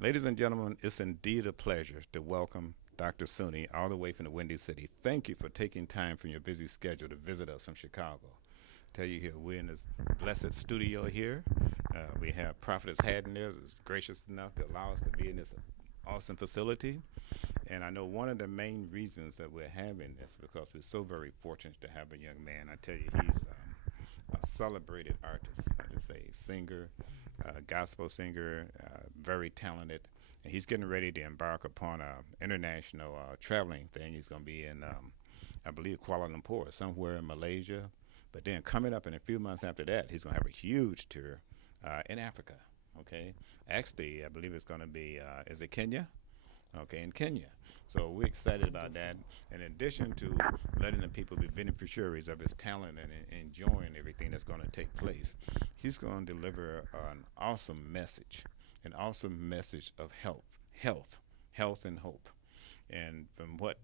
Ladies and gentlemen, it's indeed a pleasure to welcome Dr. Sunni all the way from the Windy City. Thank you for taking time from your busy schedule to visit us from Chicago. Tell you here, we're in this blessed studio here. We have Prophetess Haddon there is gracious enough to allow us to be in this awesome facility. And I know one of the main reasons that we're having this is because we're so very fortunate to have a young man. I tell you, he's a celebrated artist, I just say, singer, gospel singer, very talented. And he's getting ready to embark upon a international traveling thing. He's going to be in, I believe, Kuala Lumpur, somewhere in Malaysia. But then coming up in a few months after that, he's going to have a huge tour in Africa. Okay, actually, I believe it's going to be, is it Kenya? Okay, in Kenya. So we're excited about that. In addition to letting the people be beneficiaries of his talent and enjoying everything that's going to take place, he's going to deliver an awesome message of health, and hope. And from what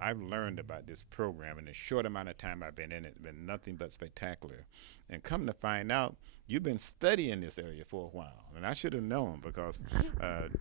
I've learned about this program in the short amount of time I've been in it, it's been nothing but spectacular. And come to find out, you've been studying this area for a while. And I should have known because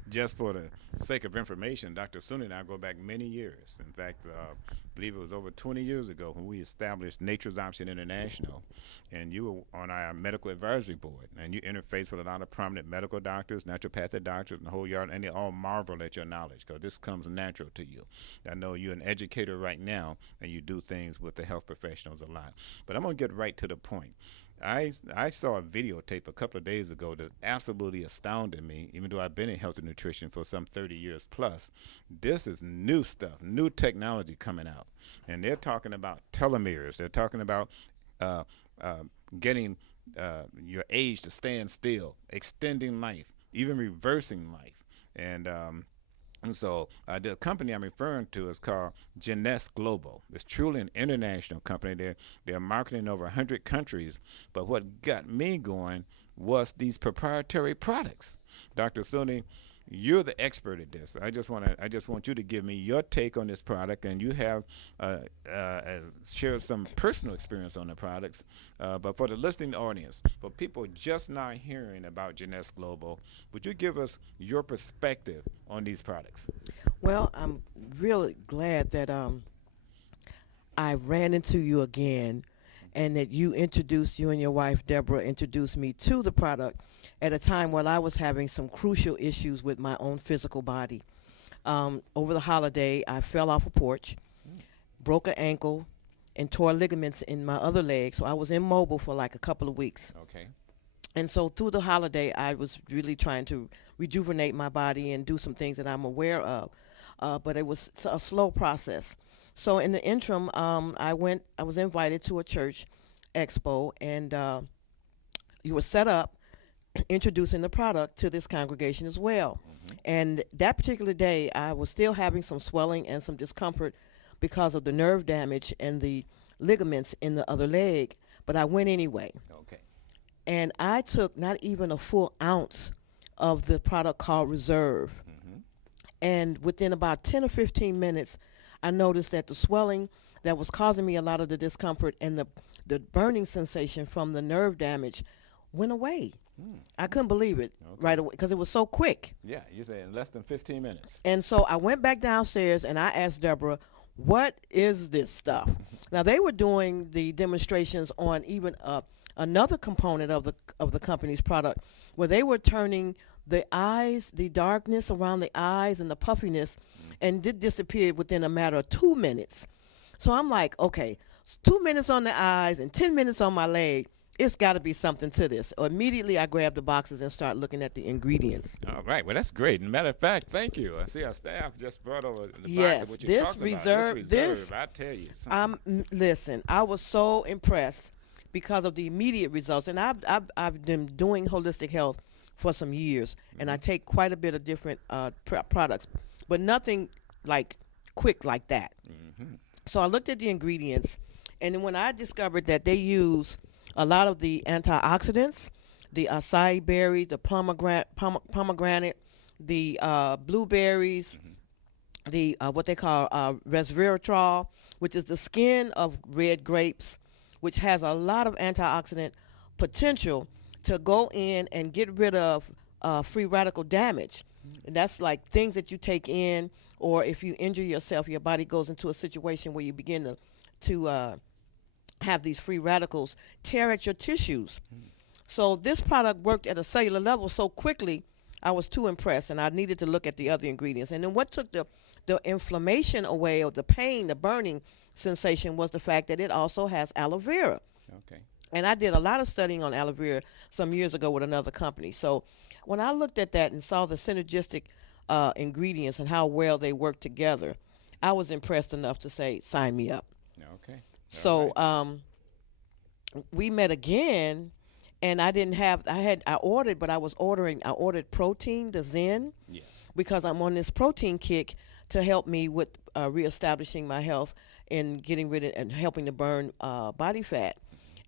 just for the sake of information, Dr. Sunni and I go back many years. In fact, I believe it was over 20 years ago when we established Nature's Option International. And you were on our medical advisory board. And you interface with a lot of prominent medical doctors, naturopathic doctors, and the whole yard. And they all marvel at your knowledge because this comes natural to you. I know you're an educator right now, and you do things with the health professionals a lot. But I'm going to get right to the point. I saw a videotape a couple of days ago that absolutely astounded me, even though I've been in health and nutrition for some 30 years plus. This is new stuff, new technology coming out. And they're talking about telomeres. They're talking about uh, getting your age to stand still, extending life, even reversing life. And so the company I'm referring to is called Jeunesse Global. It's truly an international company. They're marketing in over 100 countries. But what got me going was these proprietary products. Dr. Sunni, you're the expert at this. I just want you to give me your take on this product, and you have shared some personal experience on the products. But for the listening audience, for people just now hearing about Jeunesse Global, would you give us your perspective on these products? Well, I'm really glad that I ran into you again and that you and your wife, Deborah, introduced me to the product at a time when I was having some crucial issues with my own physical body. Over the holiday, I fell off a porch, broke an ankle, and tore ligaments in my other leg. So I was immobile for like a couple of weeks. Okay. And so through the holiday, I was really trying to rejuvenate my body and do some things that I'm aware of. But it was a slow process. So in the interim, I was invited to a church expo, and you were set up introducing the product to this congregation as well. And that particular day, I was still having some swelling and some discomfort because of the nerve damage and the ligaments in the other leg, but I went anyway. Okay. And I took not even a full ounce of the product called Reserve. And within about 10 or 15 minutes, I noticed that the swelling that was causing me a lot of the discomfort and the burning sensation from the nerve damage went away. I couldn't believe it right away because it was so quick. Yeah, you say in less than 15 minutes. And so I went back downstairs and I asked Deborah, what is this stuff? Now, they were doing the demonstrations on even another component of the company's product where they were turning the eyes, the darkness around the eyes and the puffiness, and it disappeared within a matter of 2 minutes. So I'm like, okay, 2 minutes on the eyes and 10 minutes on my leg. It's got to be something to this. So immediately I grabbed the boxes and started looking at the ingredients. All right. Well, that's great. Matter of fact, thank you. I see our staff just brought over the Yes, box of what you're talking about. This reserve, I tell you. Listen, I was so impressed because of the immediate results. And I've been doing holistic health for some years, and I take quite a bit of different products, but nothing like quick like that. So I looked at the ingredients, and then when I discovered that they use a lot of the antioxidants, the acai berry, the pomegranate, the blueberries, the what they call resveratrol, which is the skin of red grapes, which has a lot of antioxidant potential to go in and get rid of free radical damage. And that's like things that you take in, or if you injure yourself, your body goes into a situation where you begin to have these free radicals tear at your tissues. So this product worked at a cellular level so quickly, I was too impressed, and I needed to look at the other ingredients. And then what took the inflammation away, or the pain, the burning sensation, was the fact that it also has aloe vera. Okay. And I did a lot of studying on aloe vera some years ago with another company. So when I looked at that and saw the synergistic ingredients and how well they work together, I was impressed enough to say, sign me up. Okay. All So right. we met again, and I didn't have, I ordered, but I ordered protein, the Zen, Yes. because I'm on this protein kick to help me with reestablishing my health and getting rid of and helping to burn body fat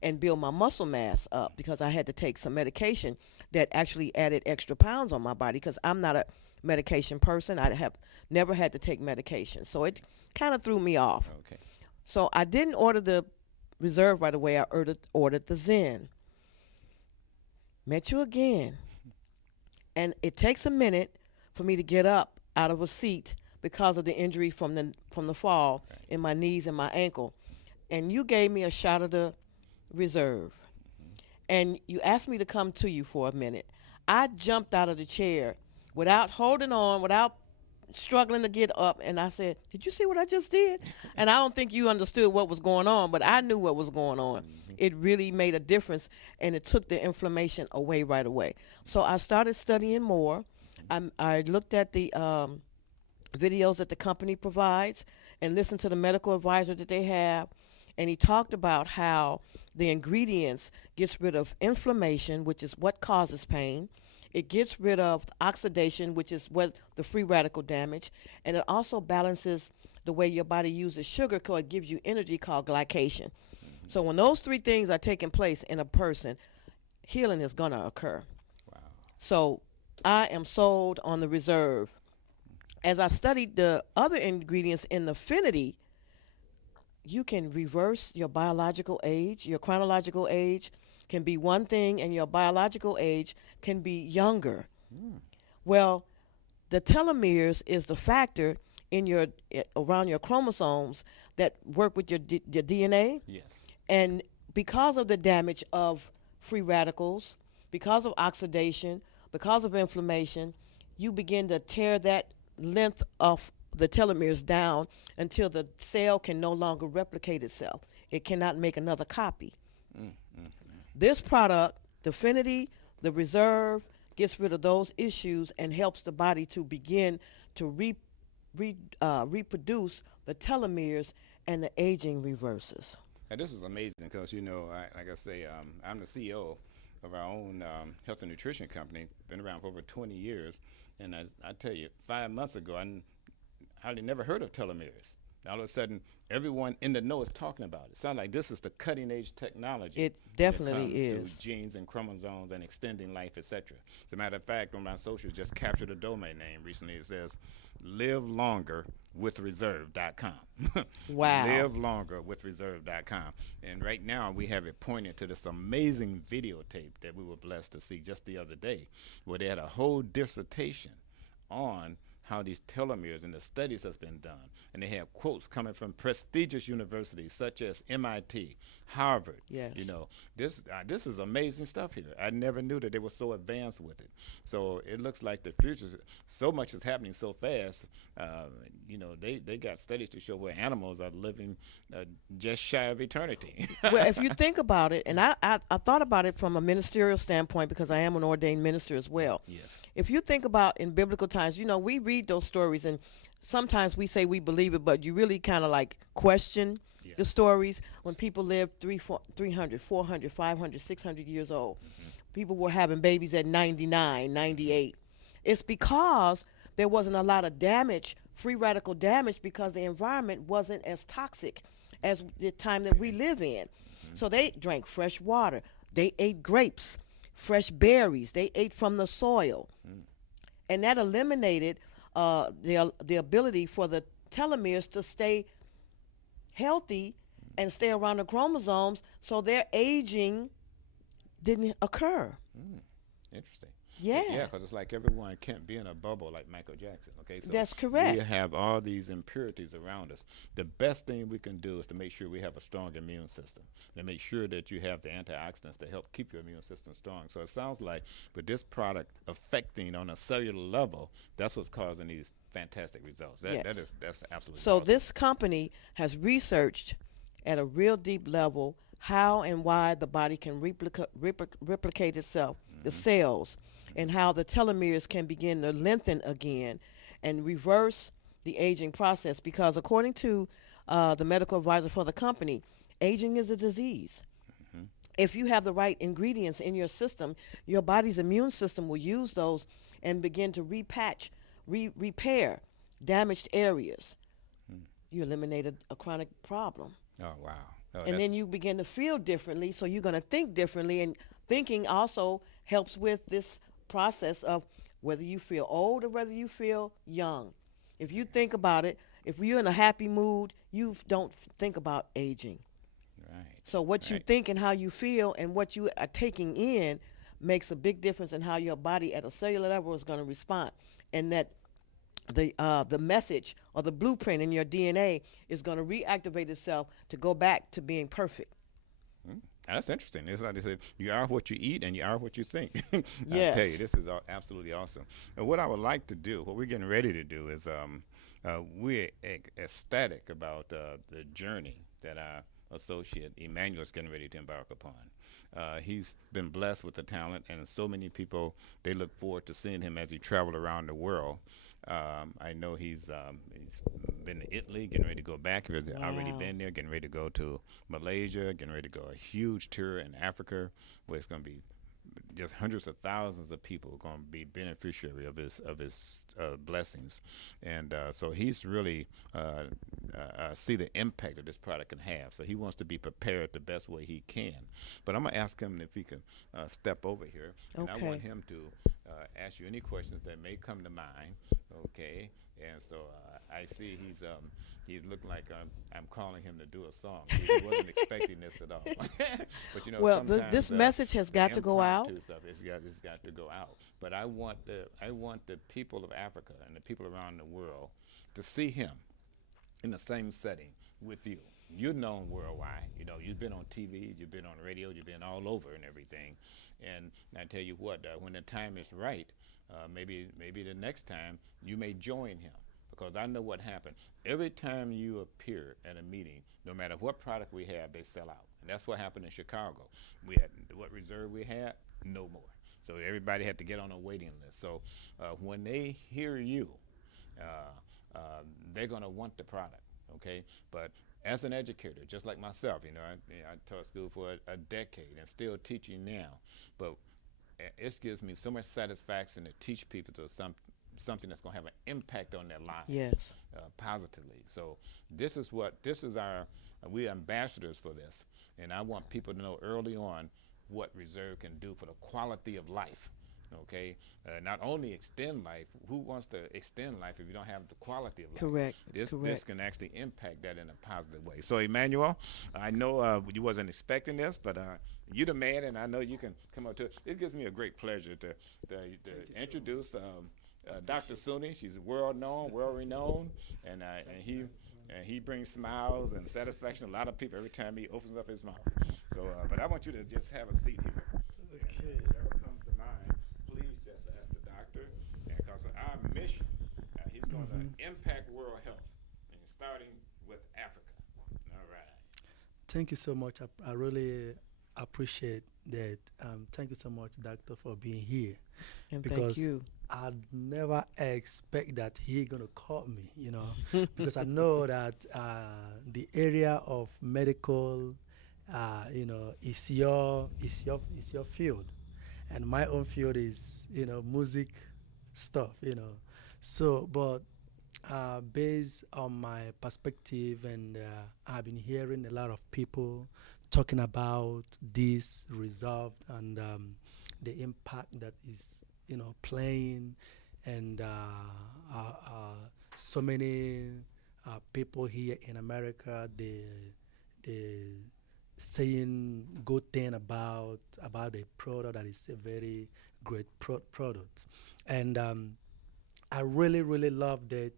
and build my muscle mass up, because I had to take some medication that actually added extra pounds on my body, because I'm not a medication person. I have never had to take medication. So it kind of threw me off. Okay. So I didn't order the Reserve right away. I ordered the Zen. Met you again. And it takes a minute for me to get up out of a seat because of the injury from the fall Right. in my knees and my ankle. And you gave me a shot of the Reserve. And you asked me to come to you for a minute. I jumped out of the chair without holding on, without struggling to get up, and I said, "Did you see what I just did?" And I don't think you understood what was going on, but I knew what was going on. It really made a difference, and it took the inflammation away right away. So I started studying more. I looked at the videos that the company provides and listened to the medical advisor that they have, and he talked about how the ingredients gets rid of inflammation, which is what causes pain. It gets rid of oxidation, which is what the free radical damage, and it also balances the way your body uses sugar, because it gives you energy called glycation. So when those three things are taking place in a person, healing is going to occur. Wow. So I am sold on the Reserve. As I studied the other ingredients in the Affinity, you can reverse your biological age. Your chronological age can be one thing, and your biological age can be younger. Well, the telomeres is the factor in your around your chromosomes that work with your DNA, Yes. and because of the damage of free radicals, because of oxidation, because of inflammation, you begin to tear that length of the telomeres down until the cell can no longer replicate itself. It cannot make another copy. This product, the Affinity, the Reserve, gets rid of those issues and helps the body to begin to reproduce the telomeres, and the aging reverses. And this is amazing because, like I say, I'm the CEO of our own health and nutrition company. Been around for over 20 years. And I tell you, 5 months ago, I hardly never heard of telomeres. All of a sudden, everyone in the know is talking about it. Sounds like this is the cutting edge technology. It when definitely it comes is. to genes and chromosomes and extending life, etc. As a matter of fact, on my socials, just captured a domain name recently. It says, "Live longer with reserve.com." Wow. Live longer with reserve.com. And right now, we have it pointed to this amazing videotape that we were blessed to see just the other day, where they had a whole dissertation on how these telomeres and the studies that's been done. And they have quotes coming from prestigious universities such as MIT, Harvard. Yes. This is amazing stuff here. I never knew that they were so advanced with it. So it looks like the future, so much is happening so fast. They got studies to show where animals are living just shy of eternity. Well, if you think about it, and I thought about it from a ministerial standpoint, because I am an ordained minister as well. Yes. If you think about in biblical times, we read those stories, and sometimes we say we believe it, but you really kind of like question the stories. When people lived 300, 400, 500, 600 years old, people were having babies at 99, 98. It's because there wasn't a lot of damage, free radical damage, because the environment wasn't as toxic as the time that we live in. So they drank fresh water. They ate grapes, fresh berries. They ate from the soil. And that eliminated the ability for the telomeres to stay healthy and stay around the chromosomes, so their aging didn't occur. Interesting. Yeah, Yeah, because it's like everyone can't be in a bubble like Michael Jackson. Okay, so that's we correct. have all these impurities around us. The best thing we can do is to make sure we have a strong immune system, and make sure that you have the antioxidants to help keep your immune system strong. So it sounds like with this product affecting on a cellular level, that's what's causing these fantastic results. Yes. That's absolutely So awesome. this company has researched at a real deep level how and why the body can replicate itself, the Hmm. cells, Hmm. and how the telomeres can begin to lengthen again and reverse the aging process. Because according to the medical advisor for the company, aging is a disease. Hmm. If you have the right ingredients in your system, your body's immune system will use those and begin to repair damaged areas. Hmm. You eliminated a chronic problem. Oh wow. Oh, And then that's you begin to feel differently, so you're going to think differently. And thinking also helps with this process of whether you feel old or whether you feel young. If you think about it, if you're in a happy mood, you don't think about aging. right. So what you Right. think and how you feel and what you are taking in makes a big difference in how your body at a cellular level is going to respond. And that the message or the blueprint in your DNA is going to reactivate itself to go back to being perfect. Mm. That's interesting. It's like they said, you are what you eat and you are what you think. I tell you, Yes. this is absolutely awesome. And what I would like to do, what we're getting ready to do is we're ecstatic about the journey that our associate Emmanuel is getting ready to embark upon. He's been blessed with the talent, and so many people, they look forward to seeing him as he traveled around the world. I know he's been to Italy, getting ready to go back. He's already Wow. been there, getting ready to go to Malaysia, getting ready to go a huge tour in Africa, where it's going to be just hundreds of thousands of people going to be beneficiary of his blessings, and so he's really see the impact that this product can have. So he wants to be prepared the best way he can. But I'm gonna ask him if he can step over here, and I want Okay. him to ask you any questions that may come to mind. Okay, and so I see he's looking like I'm calling him to do a song. He wasn't expecting this at all. But you know, Well, sometimes this message has the got to go out. impromptu stuff it's got to go out. But I want the people of Africa and the people around the world to see him in the same setting with you. You're known worldwide. You know, you've been on TV, you've been on radio, you've been all over and everything. And I tell you what, when the time is right, maybe the next time you may join him, because I know what happened. Every time you appear at a meeting, no matter what product we have, they sell out. And that's what happened in Chicago. We had what reserve we had, no more. So everybody had to get on a waiting list. So when they hear you, they're going to want the product, okay? But as an educator, just like myself, I taught school for a decade and still teaching now. But it gives me so much satisfaction to teach people to something that's going to have an impact on their lives Yes. positively. So this is our we are ambassadors for this, and I want people to know early on what reserve can do for the quality of life. Okay, not only extend life. Who wants to extend life if you don't have the quality of life? Correct. This Correct. can actually impact that in a positive way. So, Emmanuel, I know you wasn't expecting this, but you're the man, and I know you can come up to it. It gives me a great pleasure to introduce Dr. Sunni. She's world known, world renowned, and he brings smiles and satisfaction to a lot of people every time he opens up his mouth. So, but I want you to just have a seat here. And Okay. whatever comes to mind, please just ask the doctor. And because of our mission, he's going to Hmm. impact world health, and starting with Africa. All right. Thank you so much. I really appreciate that. Thank you so much, Doctor, for being here And thank because you. I'd never expect that he gonna call me, because I know that the area of medical, is your field, and my own field is music stuff. So, but based on my perspective, and I've been hearing a lot of people talking about this resolve and the impact that is playing, and so many people here in America, they saying good thing about a product that is a very great product. And I really, really love that,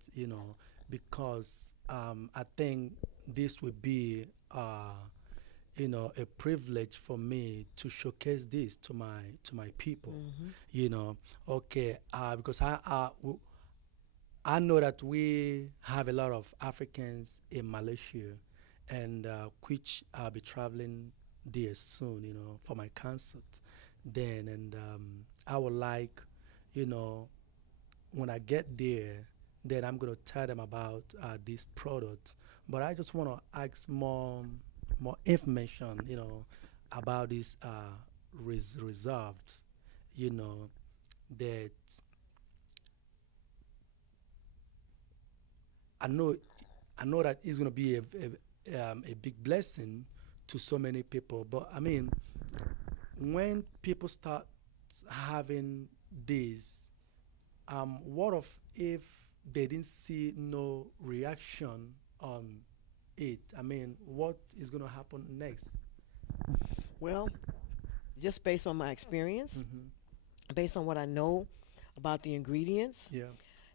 because I think this would be, a privilege for me to showcase this to my people. Mm-hmm. You know, okay, because I know that we have a lot of Africans in Malaysia, and which I'll be traveling there soon, for my concert. Then, and I would like, you know, when I get there, then I'm gonna tell them about this product. But I just want to ask more information, about this reserved, you know, that I know I know that it's gonna be a big blessing to so many people. But I mean, when people start having this, what if they didn't see no reaction on it? I mean, what is gonna happen next? Well, just based on my experience, Mm-hmm. based on what I know about the ingredients, Yeah.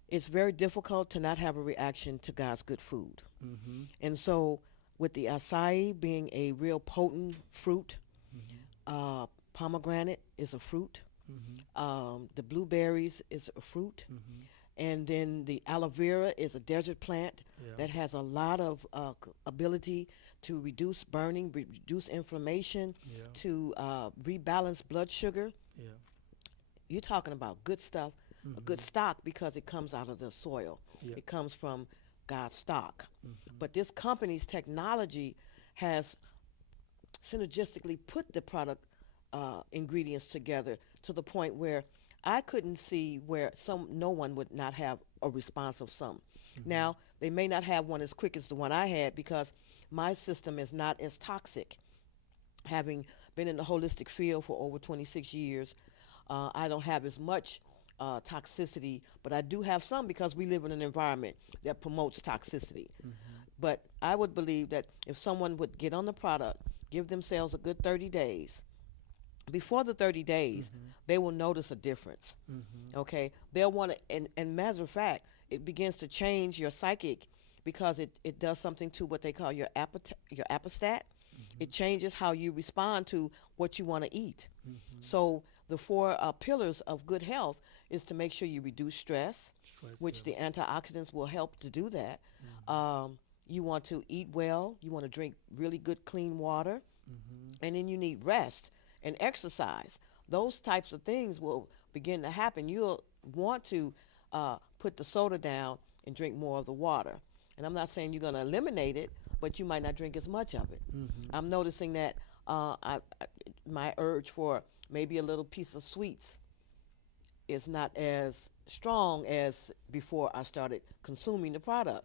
it's very difficult to not have a reaction to God's good food. Mm-hmm. And so, with the acai being a real potent fruit, Mm-hmm. pomegranate is a fruit, Mm-hmm. the blueberries is a fruit, Mm-hmm. and then the aloe vera is a desert plant Yeah. that has a lot of ability to reduce burning, reduce inflammation, Yeah. to rebalance blood sugar. Yeah. You're talking about good stuff, a good Mm-hmm. stock because it comes out of the soil. Yeah. It comes from God's stock. Mm-hmm. But this company's technology has synergistically put the product ingredients together to the point where I couldn't see where no one would not have a response of some. Mm-hmm. Now they may not have one as quick as the one I had because my system is not as toxic. Having been in the holistic field for over 26 years, I don't have as much toxicity, but I do have some because we live in an environment that promotes toxicity. Mm-hmm. But I would believe that if someone would get on the product, give themselves a good 30 days, before the 30 days, Mm-hmm. they will notice a difference. Mm-hmm. Okay? They'll want to, and matter of fact, it begins to change your psychic because it does something to what they call your apostat. It changes how you respond to what you want to eat. Mm-hmm. So the four pillars of good health is to make sure you reduce stress, Stress. which the antioxidants will help to do that. Mm-hmm. You want to eat well. You want to drink really good, clean water. Mm-hmm. And then you need rest and exercise. Those types of things will begin to happen. You'll want to put the soda down and drink more of the water. And I'm not saying you're going to eliminate it, but you might not drink as much of it. Mm-hmm. I'm noticing that my urge for maybe a little piece of sweets is not as strong as before I started consuming the product.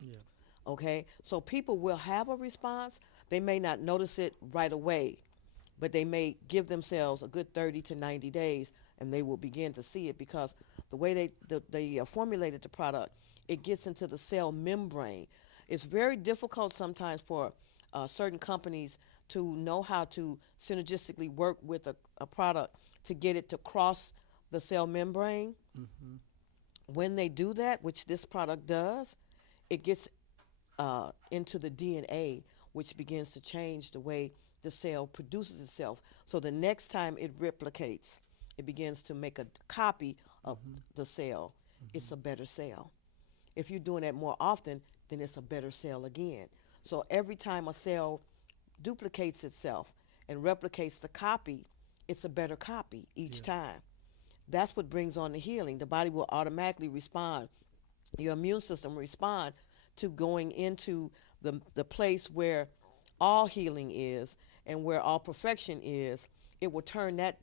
Yeah. Okay? So people will have a response. They may not notice it right away, but they may give themselves a good 30 to 90 days and they will begin to see it because the way they formulated the product, it gets into the cell membrane. It's very difficult sometimes for certain companies to know how to synergistically work with a product to get it to cross the cell membrane. Mm-hmm. When they do that, which this product does, it gets into the DNA, which begins to change the way the cell produces itself. So the next time it replicates, it begins to make a copy of Mm-hmm. the cell. It's Mm-hmm. a better cell. If you're doing that more often, then it's a better cell again. So every time a cell duplicates itself and replicates the copy, it's a better copy each Yeah. time. That's what brings on the healing. The body will automatically respond. Your immune system will respond to going into the place where all healing is and where all perfection is. It will turn that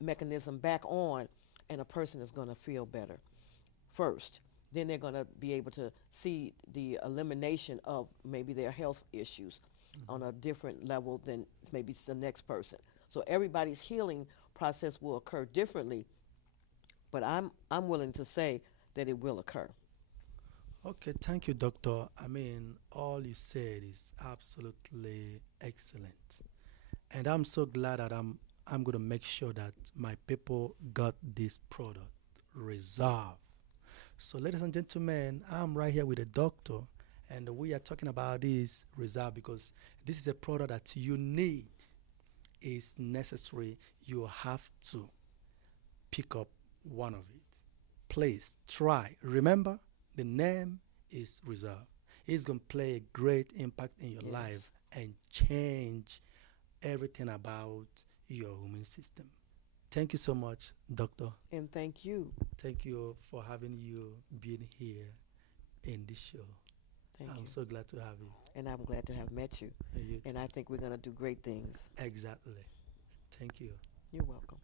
mechanism back on, and a person is going to feel better first. Then they're going to be able to see the elimination of maybe their health issues on Mm-hmm. a different level than maybe the next person. So everybody's healing process will occur differently, but I'm willing to say that it will occur. Okay, thank you, doctor. I mean, all you said is absolutely excellent. And I'm so glad that I'm going to make sure that my people got this product resolved. So, ladies and gentlemen, I'm right here with a doctor, and we are talking about this reserve because this is a product that you need, is necessary. You have to pick up one of it. Please try. Remember, the name is reserve. It's going to play a great impact in your life Yes. and change everything about your immune system. Thank you so much, doctor. And thank you. Thank you for having you being here in this show. Thank I'm you. so glad to have you. And I'm glad to have met you. And you And too. I think we're going to do great things. Exactly. Thank you. You're welcome.